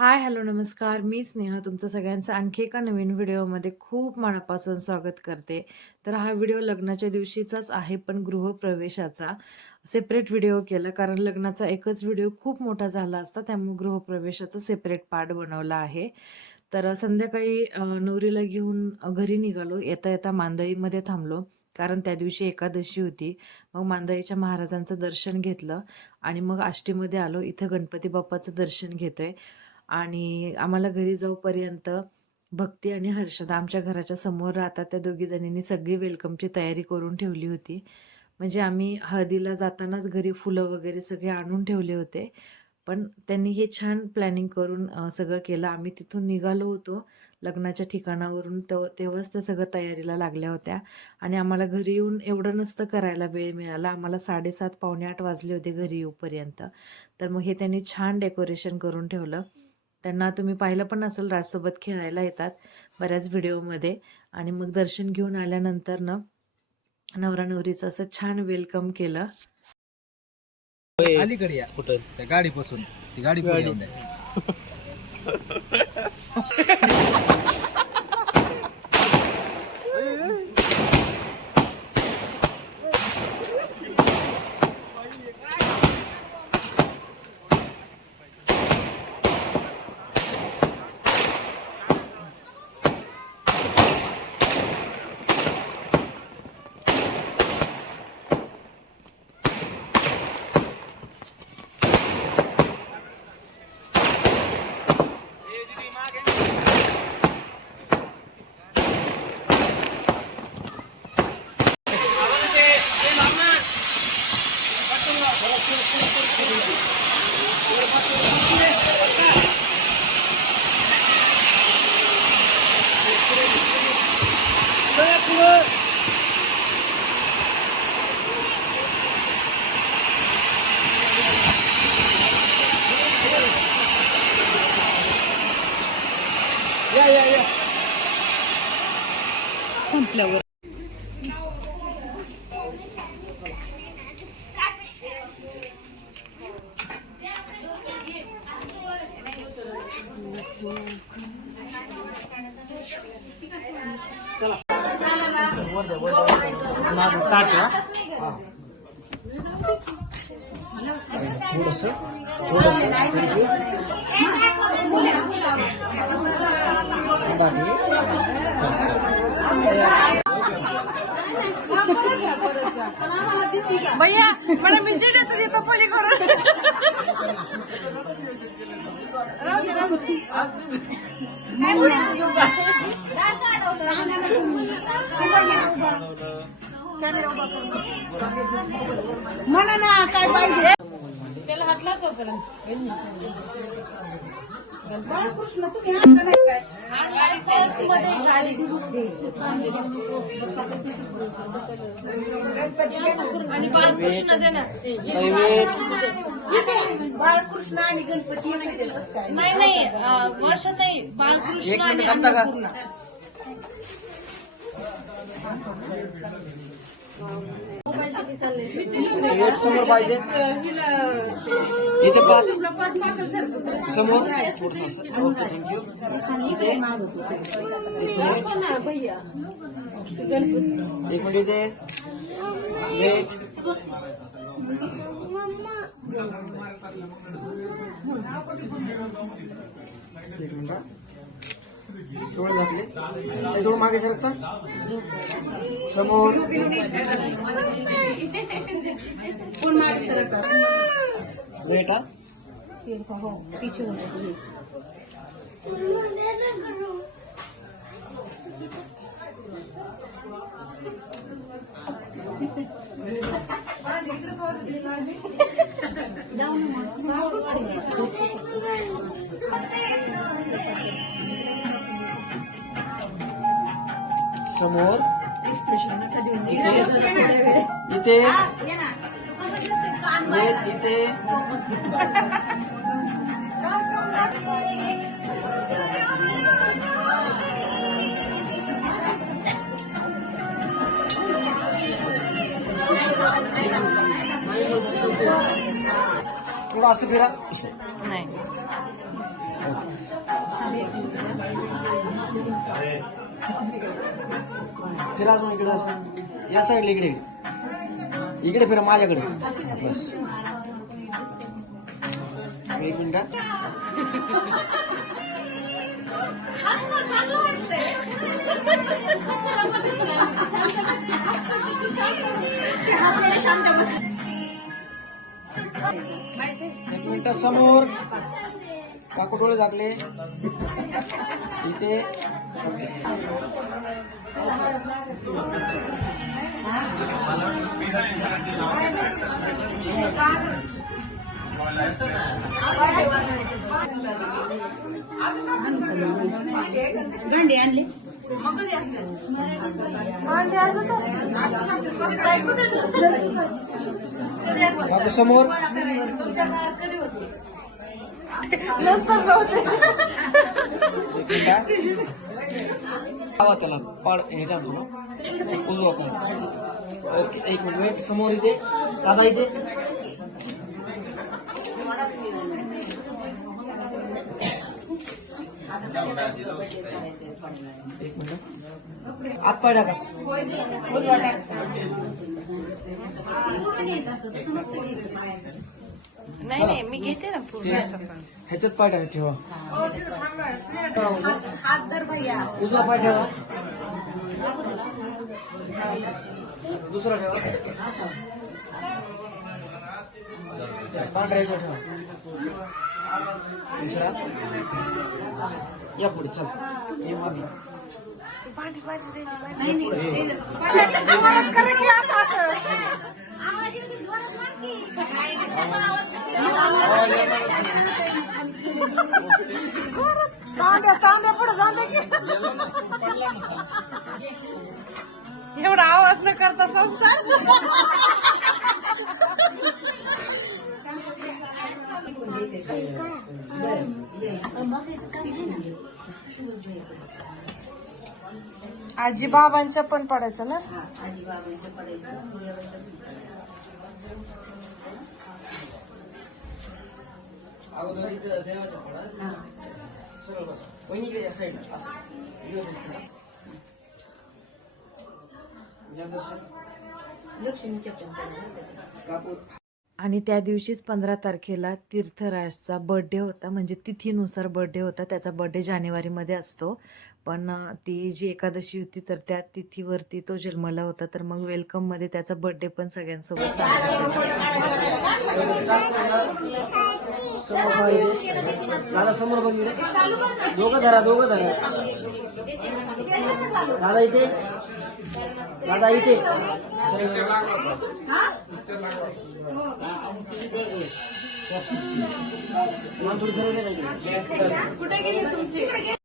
हाय, hello, नमस्कार. मी स्नेहा तुमचं सगळ्यांचं आणखी एका नवीन व्हिडिओमध्ये खूप मनापासून स्वागत करते. तर हा व्हिडिओ लग्नाच्या दिवशीचाच आहे, पण गृहप्रवेशाचा सेपरेट व्हिडिओ केला कारण लग्नाचा एकच व्हिडिओ खूप मोठा झाला असता. त्यामुळे गृहप्रवेशाचा सेपरेट पार्ट बनवला आहे. तर संध्याकाळी नवरीला घेऊन घरी निघालो. येता येता मांदळीमध्ये थांबलो कारण त्या दिवशी एकादशी होती. मग मांदळीच्या महाराजांचं दर्शन घेतलं आणि मग आष्टीमध्ये आलो. इथं गणपती बाप्पाचं दर्शन घेतोय. आणि आम्हाला घरी जाऊपर्यंत भक्ती आणि हर्षदा आमच्या घराच्या समोर राहतात. त्या दोघी जणींनी सगळी वेलकमची तयारी करून ठेवली होती. म्हणजे आम्ही हळदीला जातानाच घरी फुलं वगैरे सगळे आणून ठेवले होते. पण त्यांनी हे छान प्लॅनिंग करून सगळं केलं. आम्ही तिथून निघालो होतो लग्नाच्या ठिकाणावरून, तेव्हाच त्या सगळं तयारीला लागल्या होत्या. आणि आम्हाला घरी येऊन एवढं नसतं करायला वेळ मिळाला. आम्हाला 7:30 पावणे 8 वाजले होते घरी येऊपर्यंत. तर मग हे त्यांनी छान डेकोरेशन करून ठेवलं. त्यांना तुम्ही पाहिलं पण असेल, राजसोबत खेळायला येतात बऱ्याच व्हिडिओमध्ये. आणि मग दर्शन घेऊन आल्यानंतर नवरा नवरीचं असं छान वेलकम केलं. अलीकडे या कुठं त्या गाडीपासून ती गाडी पुढे येऊन द्या. या संपल्यावर थोडस थोडस भैया मला मी चिडे तुझी तो पली करून मला ना काय पाहिजे त्याला हात लागतो बाळकृष्ण तुम्ही आणलं नाही काय मध्ये गाडी आणि बाळकृष्ण दे ना बाळकृष्ण आणि गणपती नाही नाही वर्ष नाही बाळकृष्ण आणि अन्नपूर्णा एक समोर पाहिजे इथे समोर थोडस असं. Okay, thank you. इथे एक मिनिट इथे वेट. एक मिनिट थोडं घातले ते थोडं मागे सरकता समोर कोण मागे सरकतात वेट. पीछे समोर इथे वेट इथे थोडं असं फिरा. नाही फिरा अजून इकडे असं या साईडला इकडे इकडे फिरा माझ्याकडे बस एक मिनिट एक मिनिट समोर काकू डोळे झाकले इथे गंडे आणले काकू समोर आवा त्याला पाड ह्याच्या तुला उजवा कोण ओके एक मिनिट समोर इथे दादा इथे एक मिनिट आत पाय टाका नाही मी घेते ना ह्याच्यात पाय टाका ठेवा हात धर भैया उजवा पाय ठेवा दुसरा ठेवा पांढरा ह्याच्यात ठेवा दुसरा या पुढे चल ये मागे तांब्या पुढे जाऊन एवढा आवाज न करता संसार आजी बाबांच्या पण पडायचं ना अगोदर इथं देवाच्या पडा सरळ बस वहिनीकडे या साईडला असं इकडे बस करा. या दर्शन. काकू आणि त्या दिवशीच 15 तारखेला तीर्थराजचा बर्थडे होता, म्हणजे तिथीनुसार बर्थडे होता. त्याचा बर्थडे जानेवारीमध्ये असतो, पण ती जी एकादशी होती तर त्या तिथीवरती तो जन्मला होता. तर मग वेलकममध्ये त्याचा बर्थडे पण सगळ्यांसोबत साजरा केला. दादा समोर बघ दोघं धरा दादा इथे थोडी सरळ कुठे गेली तुमची